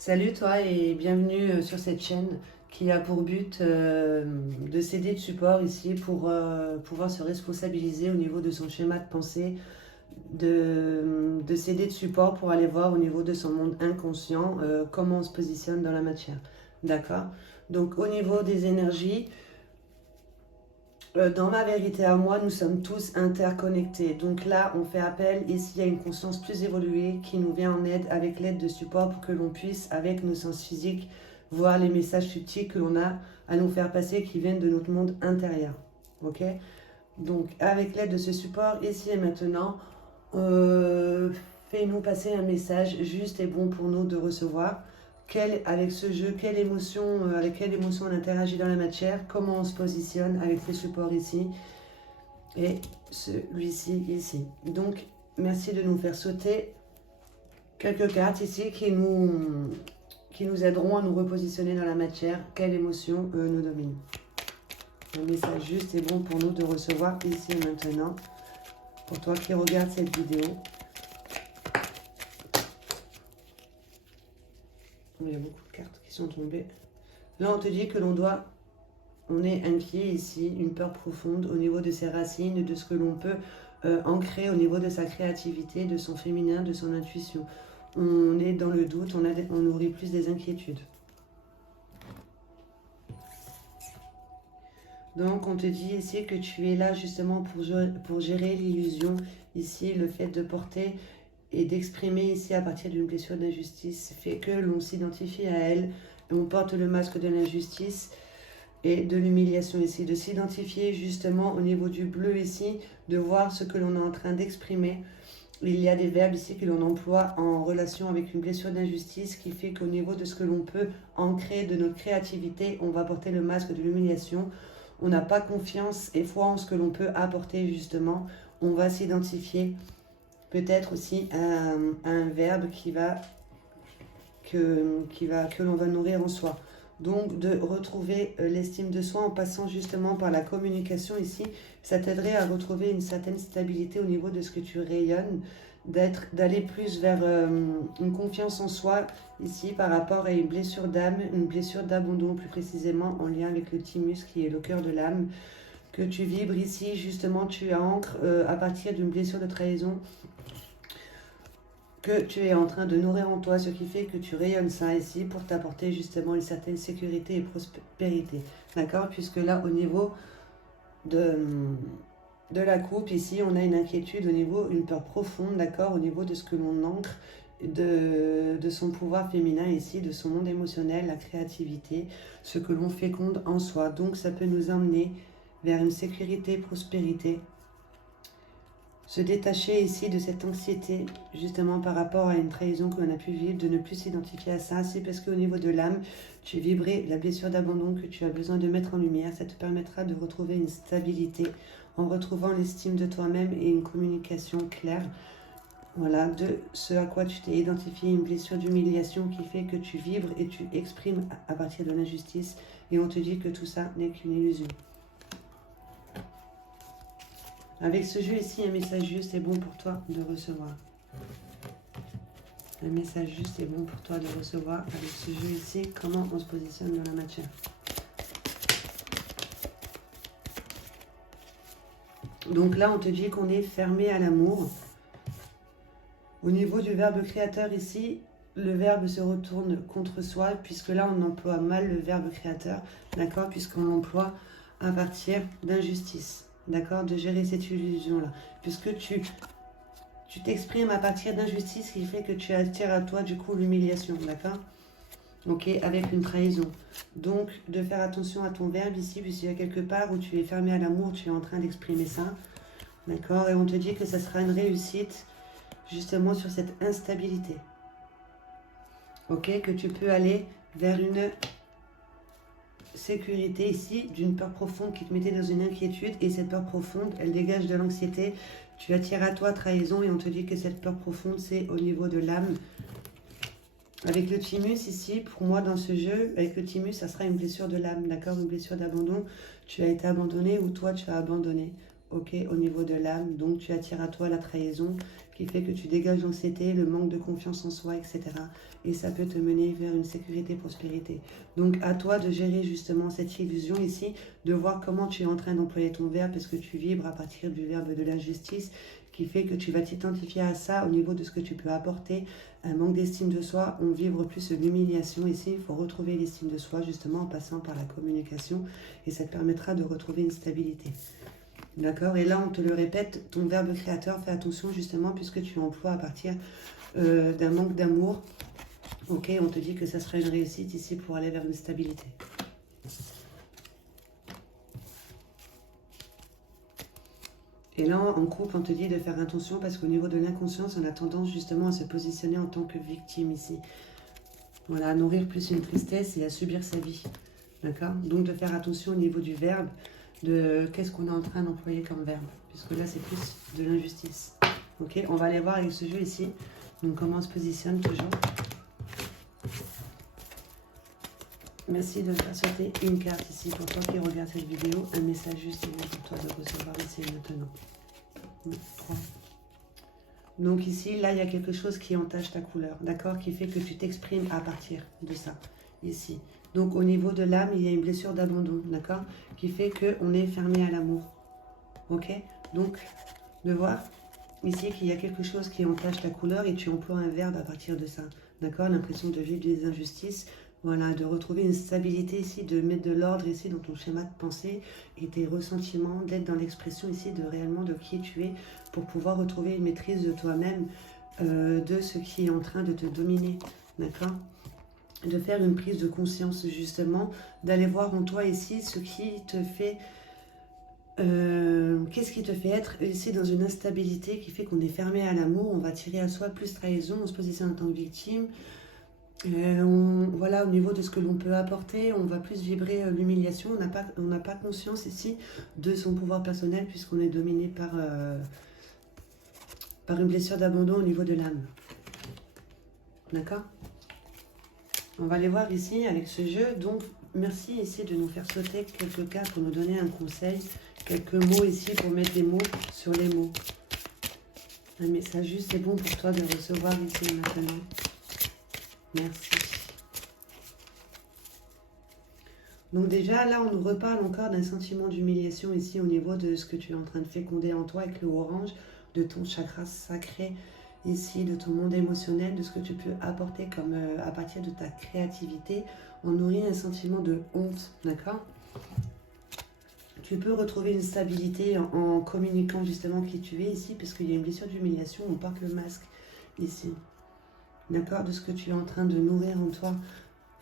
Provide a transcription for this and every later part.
Salut toi et bienvenue sur cette chaîne qui a pour but de s'aider de support ici pour pouvoir se responsabiliser au niveau de son schéma de pensée, de s'aider de support pour aller voir au niveau de son monde inconscient comment on se positionne dans la matière. D'accord? Donc au niveau des énergies, dans ma vérité à moi, nous sommes tous interconnectés. Donc là, on fait appel ici à une conscience plus évoluée qui nous vient en aide avec l'aide de support pour que l'on puisse, avec nos sens physiques, voir les messages subtils que l'on a à nous faire passer qui viennent de notre monde intérieur. Ok? Donc avec l'aide de ce support, ici et maintenant, fais-nous passer un message juste et bon pour nous de recevoir. Avec ce jeu, avec quelle émotion on interagit dans la matière, comment on se positionne avec ces supports ici et celui-ci ici. Donc, merci de nous faire sauter quelques cartes ici qui nous aideront à nous repositionner dans la matière. Quelle émotion nous domine. Un message juste et bon pour nous de recevoir ici et maintenant. Pour toi qui regardes cette vidéo. Il y a beaucoup de cartes qui sont tombées. Là, on te dit que on est inquiet ici, une peur profonde au niveau de ses racines, de ce que l'on peut ancrer au niveau de sa créativité, de son féminin, de son intuition. On est dans le doute, on nourrit plus des inquiétudes. Donc, on te dit ici que tu es là justement pour gérer l'illusion. Ici, le fait de porter et d'exprimer ici à partir d'une blessure d'injustice fait que l'on s'identifie à elle, et on porte le masque de l'injustice et de l'humiliation ici, de s'identifier justement au niveau du bleu ici, de voir ce que l'on est en train d'exprimer. Il y a des verbes ici que l'on emploie en relation avec une blessure d'injustice qui fait qu'au niveau de ce que l'on peut ancrer de notre créativité, on va porter le masque de l'humiliation. On n'a pas confiance et foi en ce que l'on peut apporter justement. On va s'identifier peut-être aussi un verbe que l'on va nourrir en soi. Donc de retrouver l'estime de soi en passant justement par la communication ici, ça t'aiderait à retrouver une certaine stabilité au niveau de ce que tu rayonnes, d'aller plus vers une confiance en soi ici par rapport à une blessure d'âme, une blessure d'abandon plus précisément en lien avec le thymus qui est le cœur de l'âme, que tu vibres ici justement, tu ancres à partir d'une blessure de trahison que tu es en train de nourrir en toi, ce qui fait que tu rayonnes ça ici pour t'apporter justement une certaine sécurité et prospérité. D'accord? Puisque là, au niveau de la coupe, ici, on a une inquiétude au niveau, une peur profonde, d'accord? Au niveau de ce que l'on ancre, de son pouvoir féminin ici, de son monde émotionnel, la créativité, ce que l'on féconde en soi. Donc, ça peut nous emmener vers une sécurité, prospérité. Se détacher ici de cette anxiété, justement par rapport à une trahison que l'on a pu vivre, de ne plus s'identifier à ça. C'est parce qu'au niveau de l'âme, tu vibrais la blessure d'abandon que tu as besoin de mettre en lumière. Ça te permettra de retrouver une stabilité en retrouvant l'estime de toi-même et une communication claire. Voilà, de ce à quoi tu t'es identifié, une blessure d'humiliation qui fait que tu vibres et tu exprimes à partir de l'injustice. Et on te dit que tout ça n'est qu'une illusion. Avec ce jeu ici, un message juste est bon pour toi de recevoir. Un message juste est bon pour toi de recevoir. Avec ce jeu ici, comment on se positionne dans la matière. Donc là, on te dit qu'on est fermé à l'amour. Au niveau du verbe créateur ici, le verbe se retourne contre soi, puisque là, on emploie mal le verbe créateur, d'accord, puisqu'on l'emploie à partir d'injustice. D'accord, de gérer cette illusion-là. Puisque tu t'exprimes à partir d'injustice qui fait que tu attires à toi, du coup, l'humiliation. D'accord? Ok, avec une trahison. Donc, de faire attention à ton verbe ici, puisqu'il y a quelque part où tu es fermé à l'amour, tu es en train d'exprimer ça. D'accord? Et on te dit que ça sera une réussite, justement, sur cette instabilité. Ok? Que tu peux aller vers une sécurité ici, d'une peur profonde qui te mettait dans une inquiétude, et cette peur profonde, elle dégage de l'anxiété, tu attires à toi trahison, et on te dit que cette peur profonde, c'est au niveau de l'âme. Avec le thymus ici, pour moi dans ce jeu, avec le thymus, ça sera une blessure de l'âme, d'accord, une blessure d'abandon, tu as été abandonné ou toi tu as abandonné, ok, au niveau de l'âme, donc tu attires à toi la trahison, qui fait que tu dégages l'anxiété, le manque de confiance en soi, etc. Et ça peut te mener vers une sécurité, prospérité. Donc à toi de gérer justement cette illusion ici, de voir comment tu es en train d'employer ton verbe, parce que tu vibres à partir du verbe de la justice, qui fait que tu vas t'identifier à ça au niveau de ce que tu peux apporter. Un manque d'estime de soi, on vibre plus l'humiliation ici. Il faut retrouver l'estime de soi justement en passant par la communication et ça te permettra de retrouver une stabilité. D'accord? Et là, on te le répète, ton verbe créateur, fais attention justement puisque tu emploies à partir d'un manque d'amour. Ok, on te dit que ça sera une réussite ici pour aller vers une stabilité. Et là, en couple, on te dit de faire attention parce qu'au niveau de l'inconscience, on a tendance justement à se positionner en tant que victime ici. Voilà, à nourrir plus une tristesse et à subir sa vie. D'accord? Donc de faire attention au niveau du verbe, de qu'est-ce qu'on est en train d'employer comme verbe. Puisque là, c'est plus de l'injustice. Ok? On va aller voir avec ce jeu ici. Donc comment on se positionne toujours. Merci de faire sauter une carte ici pour toi qui regarde cette vidéo. Un message juste pour toi de recevoir ici maintenant. 3. Donc ici, là, il y a quelque chose qui entache ta couleur, d'accord? Qui fait que tu t'exprimes à partir de ça, ici. Donc au niveau de l'âme, il y a une blessure d'abandon, d'accord? Qui fait qu'on est fermé à l'amour, ok? Donc, de voir ici qu'il y a quelque chose qui entache ta couleur et tu emploies un verbe à partir de ça, d'accord? L'impression de vivre des injustices. Voilà, de retrouver une stabilité ici, de mettre de l'ordre ici dans ton schéma de pensée et tes ressentiments, d'être dans l'expression ici de réellement de qui tu es pour pouvoir retrouver une maîtrise de toi-même, de ce qui est en train de te dominer, d'accord? De faire une prise de conscience justement, d'aller voir en toi ici ce qui te fait... qu'est-ce qui te fait être ici dans une instabilité qui fait qu'on est fermé à l'amour, on va tirer à soi plus trahison, on se positionne en tant que victime. Voilà, au niveau de ce que l'on peut apporter, on va plus vibrer l'humiliation. On n'a pas conscience ici de son pouvoir personnel puisqu'on est dominé par une blessure d'abandon au niveau de l'âme. D'accord? On va aller voir ici avec ce jeu. Donc, merci ici de nous faire sauter quelques cartes pour nous donner un conseil. Quelques mots ici pour mettre des mots sur les mots. Un message juste, c'est bon pour toi de recevoir ici maintenant. Merci. Donc déjà, là, on nous reparle encore d'un sentiment d'humiliation ici au niveau de ce que tu es en train de féconder en toi avec le orange, de ton chakra sacré ici, de ton monde émotionnel, de ce que tu peux apporter comme à partir de ta créativité. On nourrit un sentiment de honte, d'accord? Tu peux retrouver une stabilité en communiquant justement qui tu es ici, parce qu'il y a une blessure d'humiliation, on porte le masque ici. D'accord? De ce que tu es en train de nourrir en toi.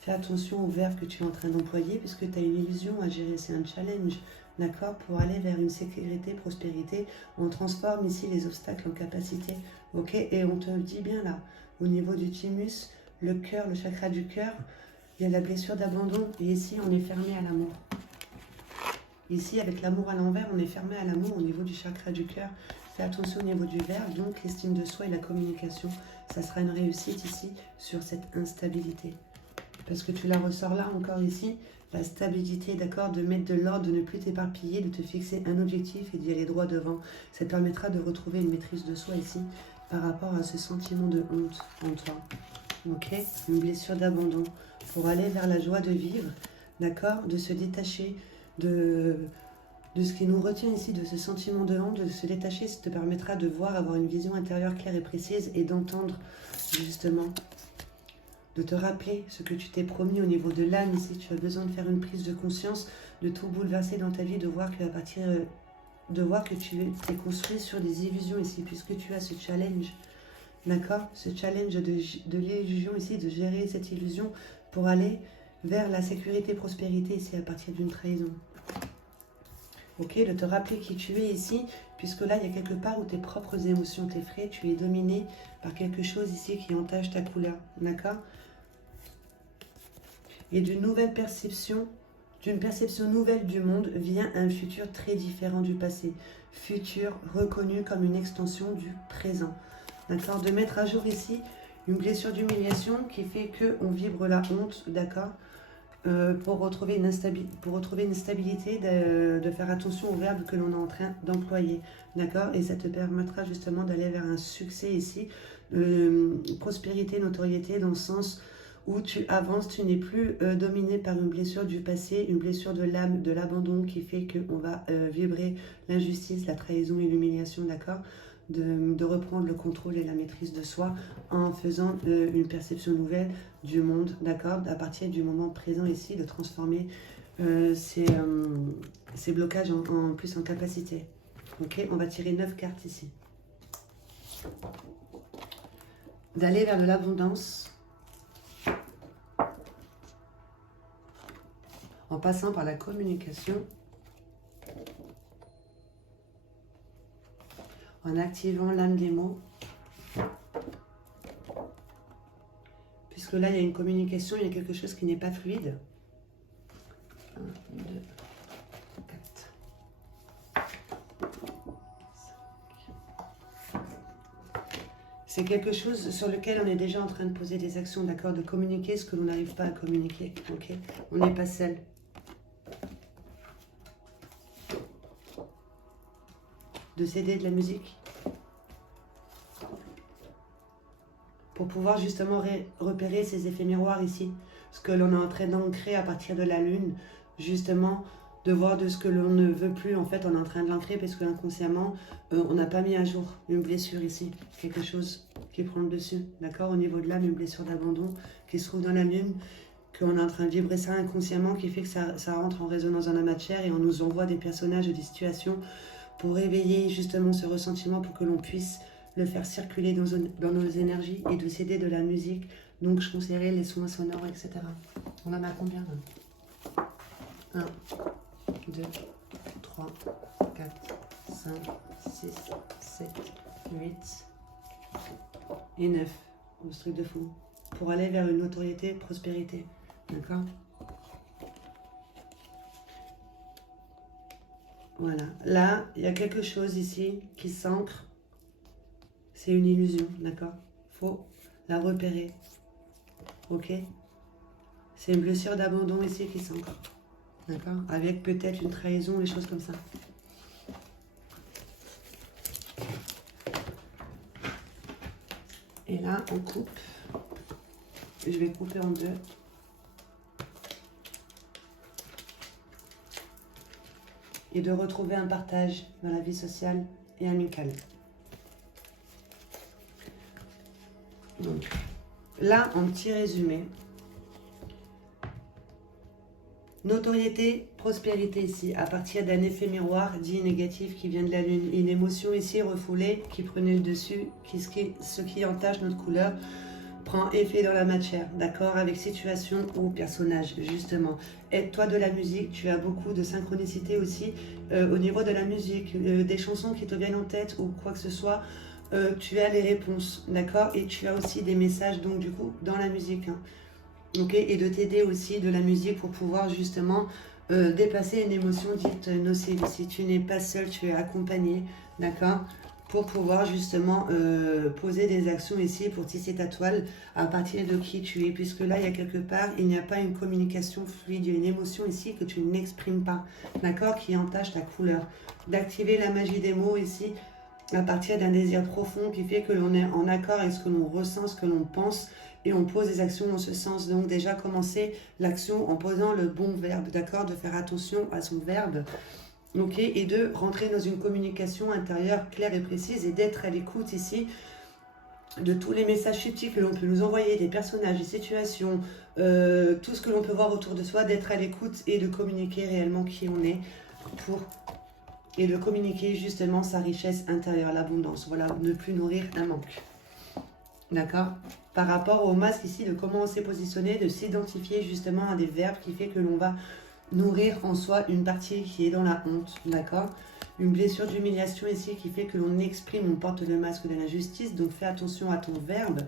Fais attention au verbe que tu es en train d'employer puisque tu as une illusion à gérer. C'est un challenge. D'accord? Pour aller vers une sécurité, prospérité. On transforme ici les obstacles en capacité. Ok? Et on te le dit bien là. Au niveau du thymus, le cœur, le chakra du cœur, il y a la blessure d'abandon. Et ici, on est fermé à l'amour. Ici, avec l'amour à l'envers, on est fermé à l'amour au niveau du chakra du cœur. Fais attention au niveau du verbe, donc l'estime de soi et la communication. Ça sera une réussite ici sur cette instabilité. Parce que tu la ressors là encore ici, la stabilité, d'accord, de mettre de l'ordre, de ne plus t'éparpiller, de te fixer un objectif et d'y aller droit devant. Ça te permettra de retrouver une maîtrise de soi ici par rapport à ce sentiment de honte en toi. Ok? Une blessure d'abandon pour aller vers la joie de vivre, d'accord, de se détacher de ce qui nous retient ici, de ce sentiment de honte, de se détacher. Ça te permettra de voir, avoir une vision intérieure claire et précise et d'entendre justement, de te rappeler ce que tu t'es promis au niveau de l'âme ici. Tu as besoin de faire une prise de conscience, de tout bouleverser dans ta vie, de voir que à partir de voir que tu t'es construit sur des illusions ici, puisque tu as ce challenge, d'accord, ce challenge de l'illusion ici, de gérer cette illusion pour aller vers la sécurité, prospérité ici à partir d'une trahison. Ok, de te rappeler qui tu es ici, puisque là, il y a quelque part où tes propres émotions t'effraient, tu es dominé par quelque chose ici qui entache ta couleur, d'accord? Et d'une perception nouvelle du monde vient un futur très différent du passé. Futur reconnu comme une extension du présent, d'accord? De mettre à jour ici une blessure d'humiliation qui fait qu'on vibre la honte, d'accord? pour retrouver une stabilité, de faire attention au verbe que l'on est en train d'employer. D'accord? Et ça te permettra justement d'aller vers un succès ici, prospérité, notoriété, dans le sens où tu avances, tu n'es plus dominé par une blessure du passé, une blessure de l'âme, de l'abandon qui fait qu'on va vibrer l'injustice, la trahison et l'humiliation, d'accord, de reprendre le contrôle et la maîtrise de soi en faisant une perception nouvelle du monde, d'accord, à partir du moment présent ici, de transformer ces blocages en plus en capacité. Ok, on va tirer 9 cartes ici. D'aller vers de l'abondance, en passant par la communication, en activant l'âme des mots, puisque là il y a une communication, il y a quelque chose qui n'est pas fluide. 1, 2, 4. C'est quelque chose sur lequel on est déjà en train de poser des actions, d'accord, de communiquer ce que l'on n'arrive pas à communiquer, ok. On n'est pas seul. De s'aider de la musique pour pouvoir justement repérer ces effets miroirs ici, ce que l'on est en train d'ancrer à partir de la lune, justement de voir de ce que l'on ne veut plus, en fait on est en train de l'ancrer parce que inconsciemment on n'a pas mis à jour une blessure ici, quelque chose qui prend le dessus, d'accord, au niveau de l'âme, une blessure d'abandon qui se trouve dans la lune, qu'on est en train de vibrer ça inconsciemment, qui fait que ça rentre en résonance dans la matière et on nous envoie des personnages et des situations pour réveiller justement ce ressentiment, pour que l'on puisse le faire circuler dans nos énergies et de s'aider de la musique. Donc je conseillerais les soins sonores, etc. On en a combien là? 1, 2, 3, 4, 5, 6, 7, 8 et 9. Ce truc de fou. Pour aller vers une notoriété, prospérité. D'accord? Voilà. Là, il y a quelque chose ici qui s'ancre. C'est une illusion, d'accord? Faut la repérer. Ok? C'est une blessure d'abandon ici qui s'ancre. D'accord? Avec peut-être une trahison, des choses comme ça. Et là, on coupe. Je vais couper en deux. Et de retrouver un partage dans la vie sociale et amicale. Donc, là, en petit résumé, notoriété, prospérité ici, à partir d'un effet miroir dit négatif qui vient de la lune. Une émotion ici refoulée qui prenait le dessus, ce qui entache notre couleur, prend effet dans la matière, d'accord, avec situation ou personnage, justement. Aide-toi de la musique, tu as beaucoup de synchronicité aussi au niveau de la musique, des chansons qui te viennent en tête ou quoi que ce soit, tu as les réponses, d'accord, et tu as aussi des messages, donc du coup, dans la musique, hein. Ok, et de t'aider aussi de la musique pour pouvoir justement dépasser une émotion dite nocive. Si tu n'es pas seul, tu es accompagné, d'accord, pour pouvoir justement poser des actions ici pour tisser ta toile à partir de qui tu es, puisque là, il y a quelque part, il n'y a pas une communication fluide, il y a une émotion ici que tu n'exprimes pas, d'accord, qui entache ta couleur. D'activer la magie des mots ici à partir d'un désir profond qui fait que l'on est en accord avec ce que l'on ressent, ce que l'on pense, et on pose des actions dans ce sens. Donc déjà commencer l'action en posant le bon verbe, d'accord, de faire attention à son verbe. Ok, et de rentrer dans une communication intérieure claire et précise et d'être à l'écoute ici de tous les messages subtils que l'on peut nous envoyer, des personnages, des situations, tout ce que l'on peut voir autour de soi, d'être à l'écoute et de communiquer réellement qui on est et de communiquer justement sa richesse intérieure, l'abondance. Voilà, ne plus nourrir un manque. D'accord? Par rapport au masque ici, de comment on s'est positionné, de s'identifier justement à des verbes qui fait que l'on va nourrir en soi une partie qui est dans la honte, d'accord? Une blessure d'humiliation ici qui fait que l'on exprime, on porte le masque de l'injustice, donc fais attention à ton verbe,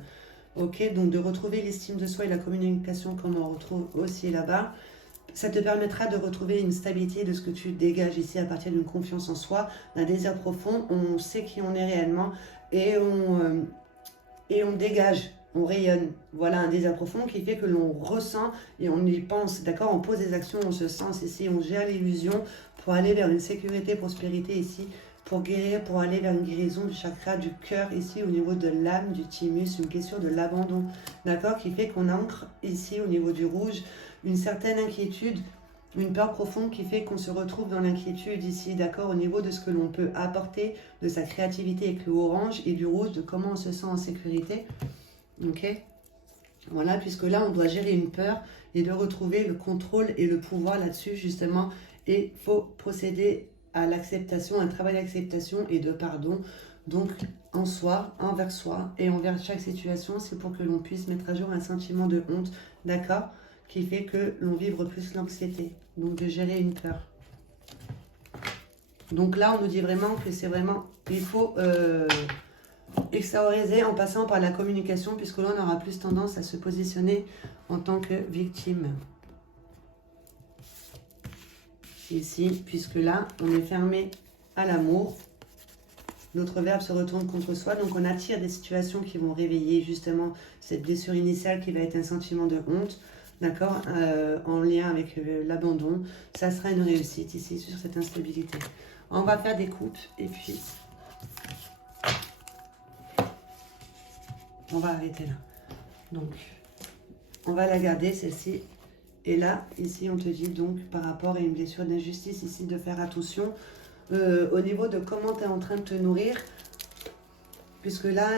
ok? Donc de retrouver l'estime de soi et la communication comme on retrouve aussi là-bas, ça te permettra de retrouver une stabilité de ce que tu dégages ici à partir d'une confiance en soi, d'un désir profond, on sait qui on est réellement et on dégage on rayonne. Voilà un désir profond qui fait que l'on ressent et on y pense, d'accord? On pose des actions, on se sent ici, on gère l'illusion pour aller vers une sécurité, prospérité ici, pour guérir, pour aller vers une guérison du chakra, du cœur ici, au niveau de l'âme, du thymus, une question de l'abandon, d'accord? Qui fait qu'on ancre ici, au niveau du rouge, une certaine inquiétude, une peur profonde qui fait qu'on se retrouve dans l'inquiétude ici, d'accord, au niveau de ce que l'on peut apporter, de sa créativité avec le orange et du rouge, de comment on se sent en sécurité. Ok, voilà, puisque là, on doit gérer une peur et de retrouver le contrôle et le pouvoir là-dessus, justement. Et il faut procéder à l'acceptation, un travail d'acceptation et de pardon. Donc, en soi, envers soi et envers chaque situation, c'est pour que l'on puisse mettre à jour un sentiment de honte, d'accord, qui fait que l'on vibre plus l'anxiété. Donc, de gérer une peur. Donc là, on nous dit vraiment que c'est vraiment, il faut extérioriser en passant par la communication, puisque là, on aura plus tendance à se positionner en tant que victime. Ici, puisque là, on est fermé à l'amour. Notre verbe se retourne contre soi, donc on attire des situations qui vont réveiller justement cette blessure initiale qui va être un sentiment de honte, d'accord, en lien avec l'abandon. Ça sera une réussite ici sur cette instabilité. On va faire des coupes et puis on va arrêter là. Donc, on va la garder celle-ci. Et là, ici, on te dit donc par rapport à une blessure d'injustice ici de faire attention au niveau de comment tu es en train de te nourrir. Puisque là,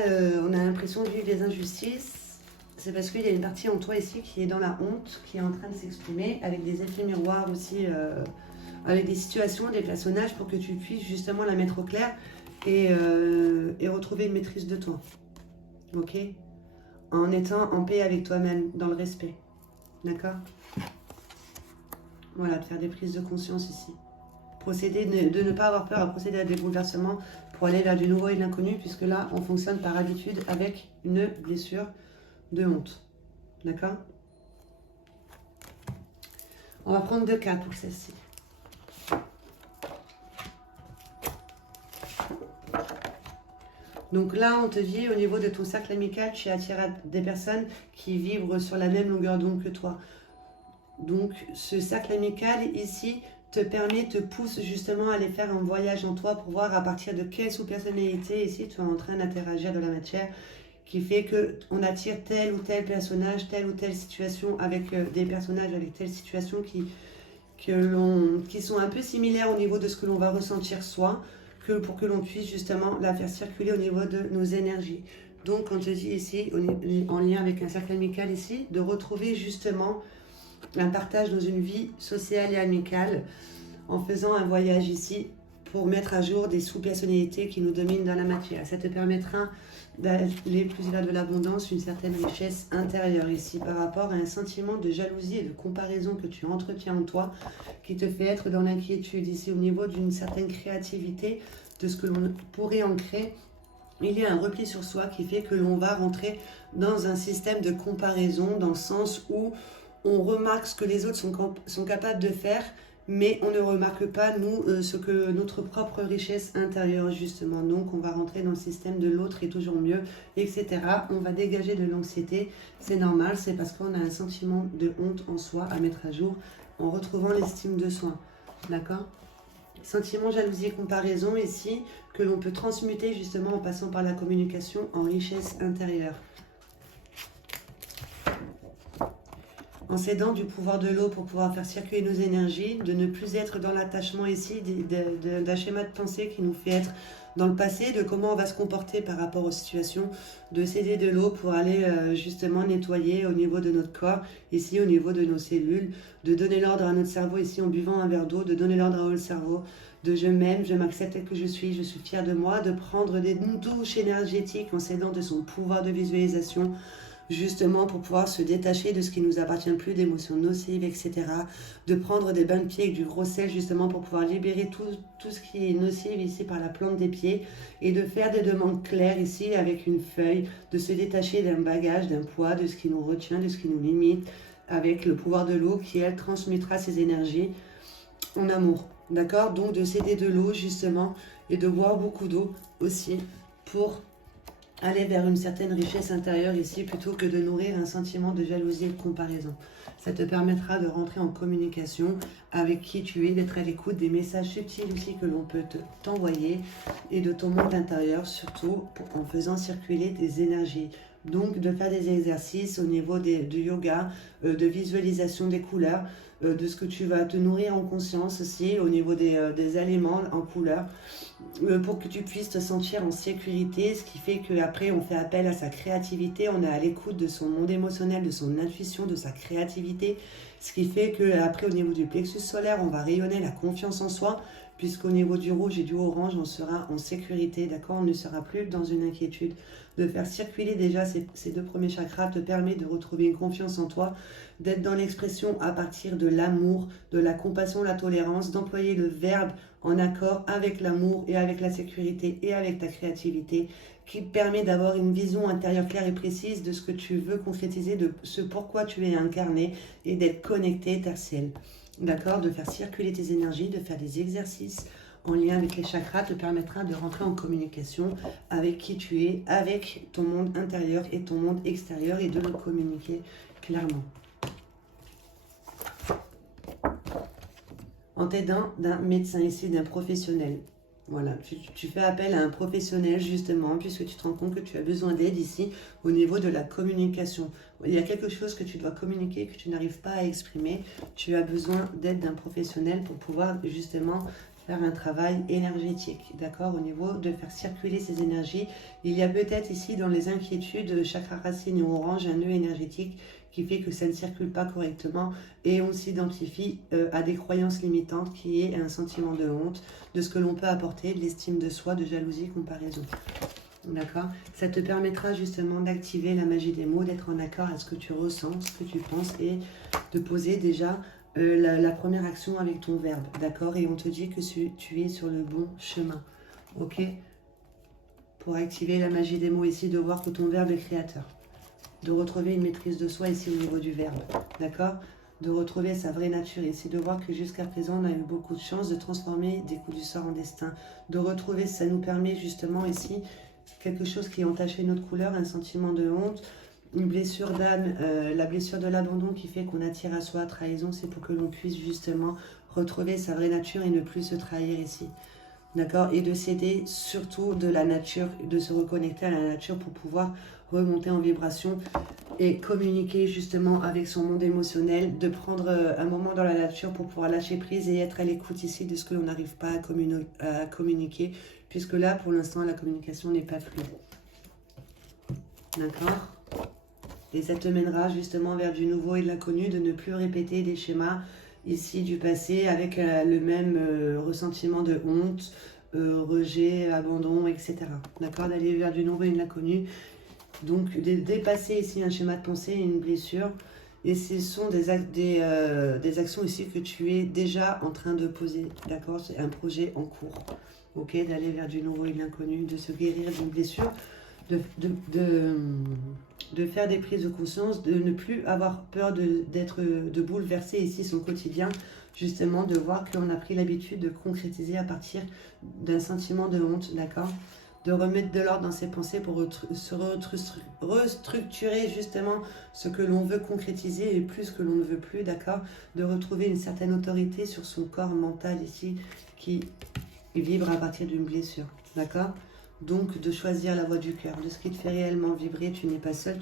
on a l'impression de vivre des injustices. C'est parce qu'il y a une partie en toi ici qui est dans la honte, qui est en train de s'exprimer, avec des effets miroirs aussi, avec des situations, des personnages, pour que tu puisses justement la mettre au clair et retrouver une maîtrise de toi. Ok? En étant en paix avec toi-même, dans le respect. D'accord? Voilà, de faire des prises de conscience ici. Procéder, de ne pas avoir peur à procéder à des bouleversements pour aller vers du nouveau et de l'inconnu, puisque là, on fonctionne par habitude avec une blessure de honte. D'accord? On va prendre 2 cartes pour celle-ci. Donc là, on te dit, au niveau de ton cercle amical, tu attires des personnes qui vibrent sur la même longueur d'onde que toi. Donc, ce cercle amical, ici, te permet, te pousse justement à aller faire un voyage en toi pour voir à partir de quelle sous-personnalité, ici, tu es en train d'interagir de la matière, qui fait qu'on attire tel ou tel personnage, telle ou telle situation avec des personnages avec telle situation qui sont un peu similaires au niveau de ce que l'on va ressentir soi, pour que l'on puisse justement la faire circuler au niveau de nos énergies. Donc, on te dit ici, en lien avec un cercle amical ici, de retrouver justement un partage dans une vie sociale et amicale en faisant un voyage ici pour mettre à jour des sous-personnalités qui nous dominent dans la matière. Ça te permettra d'aller plus vers de l'abondance, une certaine richesse intérieure ici par rapport à un sentiment de jalousie et de comparaison que tu entretiens en toi qui te fait être dans l'inquiétude ici au niveau d'une certaine créativité de ce que l'on pourrait ancrer. Il y a un repli sur soi qui fait que l'on va rentrer dans un système de comparaison dans le sens où on remarque ce que les autres sont capables de faire, mais on ne remarque pas, nous, ce que notre propre richesse intérieure, justement. Donc, on va rentrer dans le système de l'autre est toujours mieux, etc. On va dégager de l'anxiété. C'est normal, c'est parce qu'on a un sentiment de honte en soi à mettre à jour en retrouvant l'estime de soi. D'accord? Sentiment, jalousie et comparaison ici, que l'on peut transmuter justement en passant par la communication en richesse intérieure. En s'aidant du pouvoir de l'eau pour pouvoir faire circuler nos énergies, de ne plus être dans l'attachement ici d'un schéma de pensée qui nous fait être dans le passé, de comment on va se comporter par rapport aux situations, de céder de l'eau pour aller justement nettoyer au niveau de notre corps, ici au niveau de nos cellules, de donner l'ordre à notre cerveau ici en buvant un verre d'eau, de donner l'ordre au cerveau, de je m'aime, je m'accepte tel que je suis fière de moi, de prendre des douches énergétiques en s'aidant de son pouvoir de visualisation, justement pour pouvoir se détacher de ce qui ne nous appartient plus, d'émotions nocives, etc. De prendre des bains de pieds avec du gros sel, justement pour pouvoir libérer tout ce qui est nocif ici par la plante des pieds et de faire des demandes claires ici avec une feuille, de se détacher d'un bagage, d'un poids, de ce qui nous retient, de ce qui nous limite, avec le pouvoir de l'eau qui, elle, transmutera ses énergies en amour. D'accord? Donc de céder de l'eau, justement, et de boire beaucoup d'eau aussi pour aller vers une certaine richesse intérieure ici plutôt que de nourrir un sentiment de jalousie et de comparaison. Ça te permettra de rentrer en communication avec qui tu es, d'être à l'écoute des messages subtils aussi que l'on peut t'envoyer et de ton monde intérieur, surtout en faisant circuler des énergies. Donc de faire des exercices au niveau du yoga, de visualisation des couleurs, de ce que tu vas te nourrir en conscience aussi, au niveau des aliments en couleurs, pour que tu puisses te sentir en sécurité, ce qui fait qu'après on fait appel à sa créativité, on est à l'écoute de son monde émotionnel, de son intuition, de sa créativité, ce qui fait qu'après au niveau du plexus solaire, on va rayonner la confiance en soi, puisqu'au niveau du rouge et du orange, on sera en sécurité, d'accord? On ne sera plus dans une inquiétude. De faire circuler déjà ces deux premiers chakras te permet de retrouver une confiance en toi, d'être dans l'expression à partir de l'amour, de la compassion, la tolérance, d'employer le verbe en accord avec l'amour et avec la sécurité et avec ta créativité, qui te permet d'avoir une vision intérieure claire et précise de ce que tu veux concrétiser, de ce pourquoi tu es incarné et d'être connecté terre-ciel. D'accord? De faire circuler tes énergies, de faire des exercices en lien avec les chakras te permettra de rentrer en communication avec qui tu es, avec ton monde intérieur et ton monde extérieur et de le communiquer clairement. En t'aidant d'un médecin ici, d'un professionnel. Voilà, tu fais appel à un professionnel justement, puisque tu te rends compte que tu as besoin d'aide ici au niveau de la communication. Il y a quelque chose que tu dois communiquer, que tu n'arrives pas à exprimer. Tu as besoin d'aide d'un professionnel pour pouvoir justement faire un travail énergétique, d'accord, au niveau de faire circuler ces énergies. Il y a peut-être ici dans les inquiétudes, chakra racine et orange, un nœud énergétique qui fait que ça ne circule pas correctement et on s'identifie à des croyances limitantes qui est un sentiment de honte, de ce que l'on peut apporter, de l'estime de soi, de jalousie, comparaison. D'accord? Ça te permettra justement d'activer la magie des mots, d'être en accord avec ce que tu ressens, ce que tu penses et de poser déjà la première action avec ton verbe. D'accord? Et on te dit que tu es sur le bon chemin. Ok? Pour activer la magie des mots ici, de voir que ton verbe est créateur. De retrouver une maîtrise de soi ici au niveau du verbe, d'accord? De retrouver sa vraie nature ici, de voir que jusqu'à présent on a eu beaucoup de chance de transformer des coups du sort en destin, de retrouver, ça nous permet justement ici quelque chose qui a entaché notre couleur, un sentiment de honte, une blessure d'âme, la blessure de l'abandon qui fait qu'on attire à soi trahison, c'est pour que l'on puisse justement retrouver sa vraie nature et ne plus se trahir ici. D'accord? Et de s'aider surtout de la nature, de se reconnecter à la nature pour pouvoir remonter en vibration et communiquer justement avec son monde émotionnel, de prendre un moment dans la nature pour pouvoir lâcher prise et être à l'écoute ici de ce que l'on n'arrive pas à communiquer, puisque là, pour l'instant, la communication n'est pas fluide. D'accord? Et ça te mènera justement vers du nouveau et de l'inconnu, de ne plus répéter des schémas ici du passé avec le même ressentiment de honte, rejet, abandon, etc. D'accord? D'aller vers du nouveau et de l'inconnu. Donc, de dépasser ici un schéma de pensée et une blessure. Et ce sont des actions ici que tu es déjà en train de poser. D'accord? C'est un projet en cours. Ok? D'aller vers du nouveau et de l'inconnu, de se guérir d'une blessure, de faire des prises de conscience, de ne plus avoir peur de bouleverser ici son quotidien, justement de voir qu'on a pris l'habitude de concrétiser à partir d'un sentiment de honte, d'accord? De remettre de l'ordre dans ses pensées pour se restructurer justement ce que l'on veut concrétiser et plus ce que l'on ne veut plus, d'accord? De retrouver une certaine autorité sur son corps mental ici qui vibre à partir d'une blessure, d'accord? Donc de choisir la voie du cœur, de ce qui te fait réellement vibrer, tu n'es pas seul,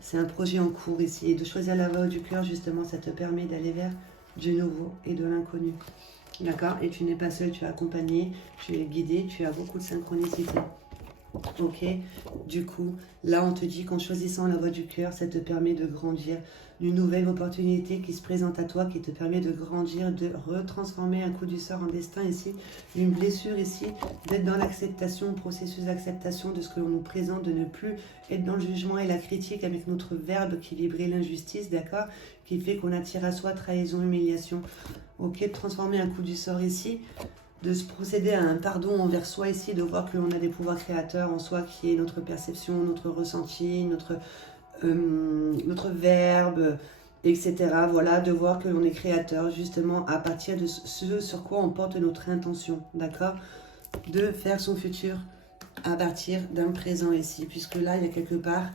c'est un projet en cours ici. Et de choisir la voie du cœur, justement, ça te permet d'aller vers du nouveau et de l'inconnu. D'accord? Et tu n'es pas seul, tu es accompagné, tu es guidé, tu as beaucoup de synchronicité. Ok? Du coup, là, on te dit qu'en choisissant la voie du cœur, ça te permet de grandir, d'une nouvelle opportunité qui se présente à toi, qui te permet de grandir, de retransformer un coup du sort en destin ici, une blessure ici, d'être dans l'acceptation, processus d'acceptation de ce que l'on nous présente, de ne plus être dans le jugement et la critique avec notre verbe qui vibrait l'injustice, d'accord? Qui fait qu'on attire à soi trahison, humiliation. Ok, de transformer un coup du sort ici, de se procéder à un pardon envers soi ici, de voir que l'on a des pouvoirs créateurs en soi qui est notre perception, notre ressenti, notre verbe, etc. Voilà, de voir que l'on est créateur justement à partir de ce sur quoi on porte notre intention, d'accord? De faire son futur à partir d'un présent ici, puisque là, il y a quelque part,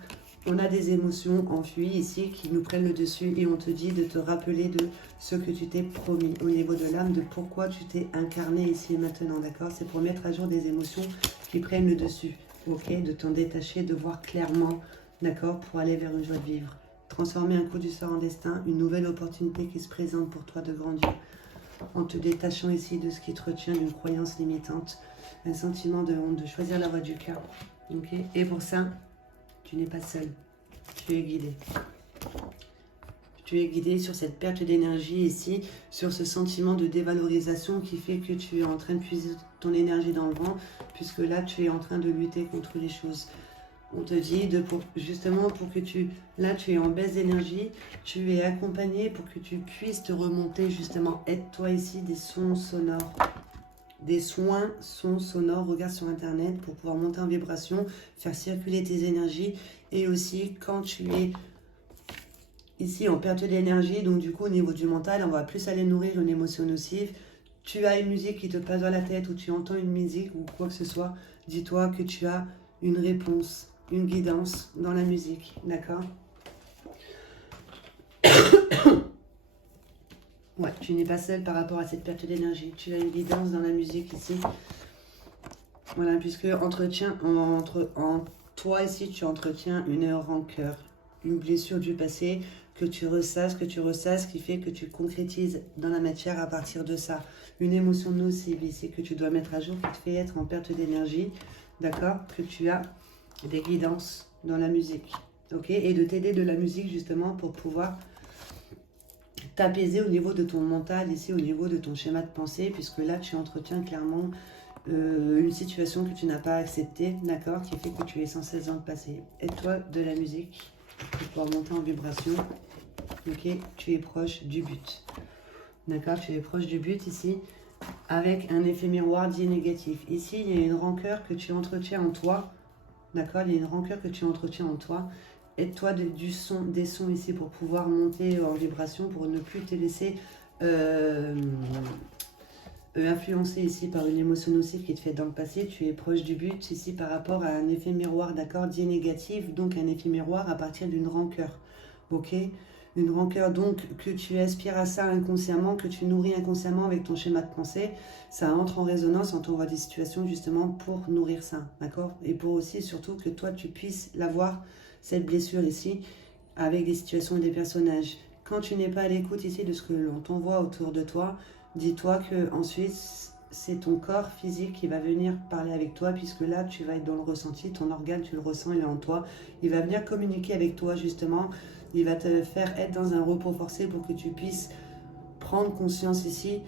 on a des émotions enfuies ici qui nous prennent le dessus et on te dit de te rappeler de ce que tu t'es promis au niveau de l'âme, de pourquoi tu t'es incarné ici et maintenant, d'accord? C'est pour mettre à jour des émotions qui prennent le dessus, ok? De t'en détacher, de voir clairement, d'accord? Pour aller vers une joie de vivre. Transformer un coup du sort en destin, une nouvelle opportunité qui se présente pour toi de grandir, en te détachant ici de ce qui te retient d'une croyance limitante, un sentiment de honte, de choisir la voie du cœur. Okay. Et pour ça, tu n'es pas seul, tu es guidé. Tu es guidé sur cette perte d'énergie ici, sur ce sentiment de dévalorisation qui fait que tu es en train de puiser ton énergie dans le vent, puisque là, tu es en train de lutter contre les choses. On te dit, justement, pour que là, tu es en baisse d'énergie, tu es accompagné pour que tu puisses te remonter, justement. Aide-toi ici des sons sonores, des sons sonores, regarde sur Internet pour pouvoir monter en vibration, faire circuler tes énergies. Et aussi, quand tu es ici en perte d'énergie, donc du coup, au niveau du mental, on va plus aller nourrir une émotion nocive. Tu as une musique qui te passe dans la tête ou tu entends une musique ou quoi que ce soit, dis-toi que tu as une réponse, une guidance dans la musique, d'accord? Ouais, tu n'es pas seul par rapport à cette perte d'énergie. Tu as une guidance dans la musique ici. Voilà, puisque en toi ici, tu entretiens une rancœur, une blessure du passé que tu ressasses, qui fait que tu concrétises dans la matière à partir de ça. Une émotion nocive ici que tu dois mettre à jour, qui te fait être en perte d'énergie, d'accord? Que tu as des guidances dans la musique, ok? Et de t'aider de la musique justement pour pouvoir t'apaiser au niveau de ton mental, ici au niveau de ton schéma de pensée, puisque là tu entretiens clairement une situation que tu n'as pas acceptée, d'accord, qui fait que tu es sans cesse dans le passé. Aide-toi de la musique pour pouvoir monter en vibration, ok? Tu es proche du but, d'accord? Tu es proche du but ici, avec un effet miroir dit négatif. Ici, il y a une rancœur que tu entretiens en toi, d'accord? Il y a une rancœur que tu entretiens en toi. Aide-toi des sons ici pour pouvoir monter en vibration, pour ne plus te laisser influencer ici par une émotion nocive qui te fait dans le passé. Tu es proche du but ici par rapport à un effet miroir, d'accord, dit négatif, donc un effet miroir à partir d'une rancœur, ok? Une rancœur donc que tu aspires à ça inconsciemment, que tu nourris inconsciemment avec ton schéma de pensée, ça entre en résonance, on t'envoie des situations justement pour nourrir ça, d'accord? Et pour aussi surtout que toi tu puisses l'avoir, cette blessure ici, avec des situations et des personnages. Quand tu n'es pas à l'écoute ici de ce que l'on t'envoie autour de toi, dis-toi que ensuite c'est ton corps physique qui va venir parler avec toi, puisque là tu vas être dans le ressenti, ton organe tu le ressens, il est en toi, il va venir communiquer avec toi justement, il va te faire être dans un repos forcé pour que tu puisses prendre conscience ici,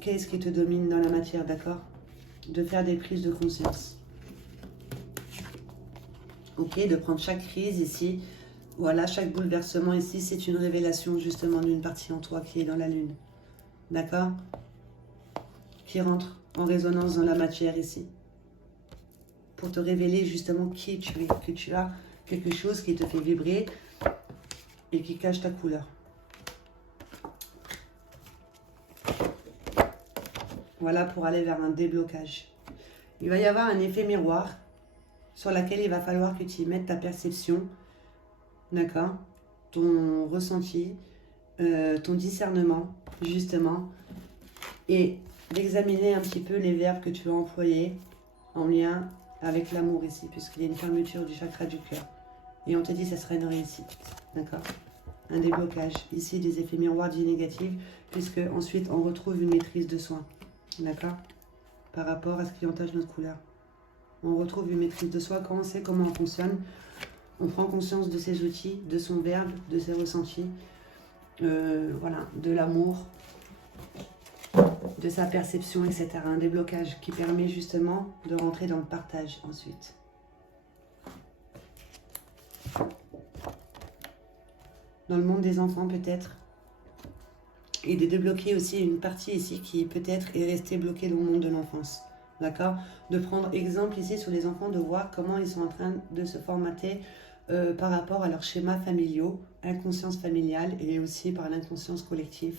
qu'est-ce qui te domine dans la matière, d'accord? De faire des prises de conscience. Ok, de prendre chaque crise ici, voilà, chaque bouleversement ici, c'est une révélation justement d'une partie en toi qui est dans la lune. D'accord? Qui rentre en résonance dans la matière ici. Pour te révéler justement qui tu es, que tu as quelque chose qui te fait vibrer et qui cache ta couleur. Voilà, pour aller vers un déblocage. Il va y avoir un effet miroir sur lequel il va falloir que tu y mettes ta perception, d'accord, ton ressenti, ton discernement, justement, et d'examiner un petit peu les verbes que tu as employés en lien avec l'amour ici, puisqu'il y a une fermeture du chakra du cœur. Et on te dit que ça sera une réussite, d'accord? Un déblocage, ici des effets miroirs dits négatifs, puisque ensuite on retrouve une maîtrise de soi, d'accord? Par rapport à ce qui entache notre couleur. On retrouve une maîtrise de soi quand on sait comment on fonctionne. On prend conscience de ses outils, de son verbe, de ses ressentis, voilà, de l'amour, de sa perception, etc. Un déblocage qui permet justement de rentrer dans le partage ensuite. Dans le monde des enfants peut-être. Et de débloquer aussi une partie ici qui peut-être est restée bloquée dans le monde de l'enfance. D'accord? De prendre exemple ici sur les enfants, de voir comment ils sont en train de se formater par rapport à leurs schémas familiaux, inconscience familiale et aussi par l'inconscience collective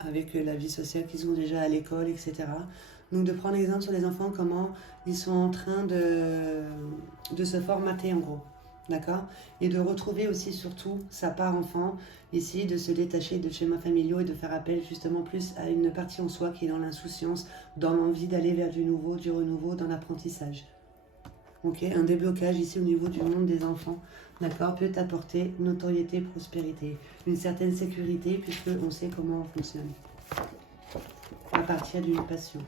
avec la vie sociale qu'ils ont déjà à l'école, etc. Donc de prendre exemple sur les enfants, comment ils sont en train de se formater en gros. D'accord? Et de retrouver aussi surtout sa part enfant, ici, de se détacher de schémas familiaux et de faire appel justement plus à une partie en soi qui est dans l'insouciance, dans l'envie d'aller vers du nouveau, du renouveau, dans l'apprentissage. Ok? Un déblocage ici au niveau du monde des enfants, d'accord, peut apporter notoriété, prospérité, une certaine sécurité puisque on sait comment on fonctionne. À partir d'une passion.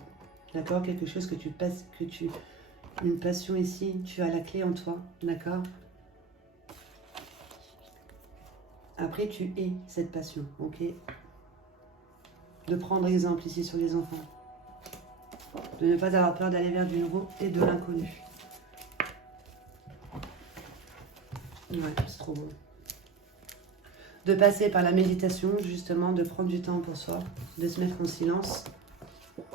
D'accord? Quelque chose une passion ici, tu as la clé en toi, d'accord? Après, tu es cette passion, ok? De prendre exemple ici sur les enfants. De ne pas avoir peur d'aller vers du nouveau et de l'inconnu. Ouais, c'est trop beau. De passer par la méditation, justement, de prendre du temps pour soi, de se mettre en silence.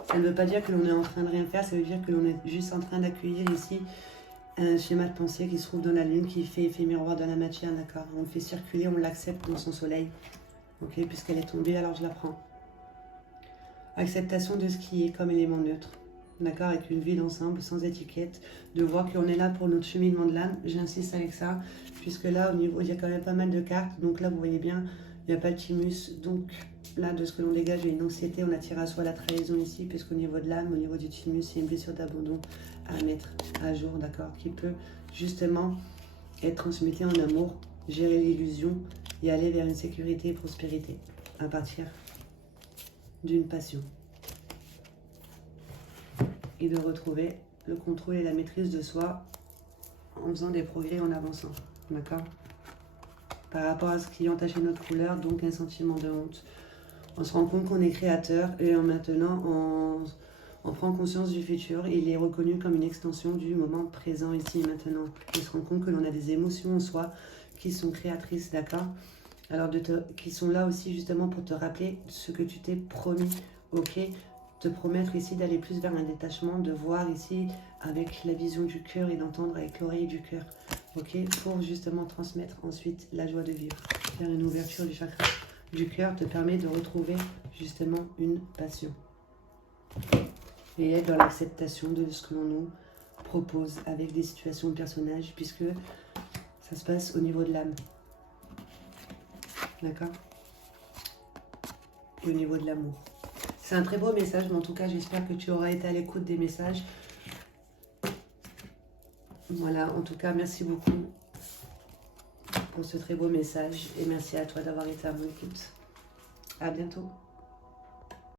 Ça ne veut pas dire que l'on est en train de rien faire, ça veut dire que l'on est juste en train d'accueillir ici un schéma de pensée qui se trouve dans la lune, qui fait effet miroir de la matière, d'accord? On le fait circuler, on l'accepte dans son soleil, ok? Puisqu'elle est tombée, alors je la prends. Acceptation de ce qui est comme élément neutre, d'accord? Avec une vie d'ensemble, sans étiquette, de voir qu'on est là pour notre cheminement de l'âme. J'insiste avec ça, puisque là, au niveau, il y a quand même pas mal de cartes. Donc là, vous voyez bien, il n'y a pas de thymus. Donc là, de ce que l'on dégage, il y a une anxiété, on attire à soi la trahison ici, puisqu'au niveau de l'âme, au niveau du thymus, il y a une blessure d'abandon à mettre à jour, d'accord? Qui peut justement être transmutée en amour, gérer l'illusion et aller vers une sécurité et prospérité à partir d'une passion. Et de retrouver le contrôle et la maîtrise de soi en faisant des progrès, en avançant, d'accord? Par rapport à ce qui entache notre couleur, donc un sentiment de honte. On se rend compte qu'on est créateur et maintenant on prend conscience du futur. Il est reconnu comme une extension du moment présent ici et maintenant. On se rend compte que l'on a des émotions en soi qui sont créatrices, d'accord? Alors qui sont là aussi justement pour te rappeler ce que tu t'es promis, ok? Te promettre ici d'aller plus vers un détachement, de voir ici avec la vision du cœur et d'entendre avec l'oreille du cœur, ok? Pour justement transmettre ensuite la joie de vivre. Faire une ouverture du chakra du cœur te permet de retrouver justement une passion. Et être dans l'acceptation de ce que l'on nous propose avec des situations de personnages, puisque ça se passe au niveau de l'âme. D'accord? Et au niveau de l'amour. C'est un très beau message, mais en tout cas, j'espère que tu auras été à l'écoute des messages. Voilà, en tout cas, merci beaucoup pour ce très beau message. Et merci à toi d'avoir été à mon écoute. À bientôt.